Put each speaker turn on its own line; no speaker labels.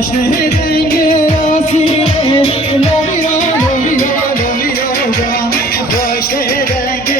Başlayın